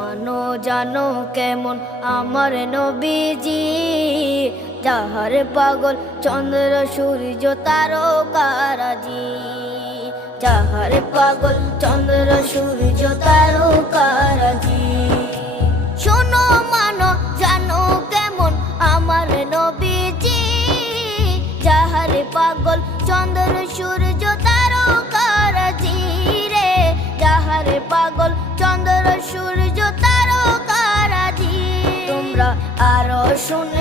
মানো জানো কেমন আমার নবীজি, যাহার পাগল চন্দ্র সূর্য তারকারাজি, যাহার পাগল চন্দ্র সূর্য তারকারাজি। শোনো মানো জানো কেমন আমার নবীজি, যাহার পাগল চন্দ্র সূর্য তারকারাজি রে, যাহার পাগল চন্দ্র সূর্য তারকারাজি। তোমরা আরো শুনে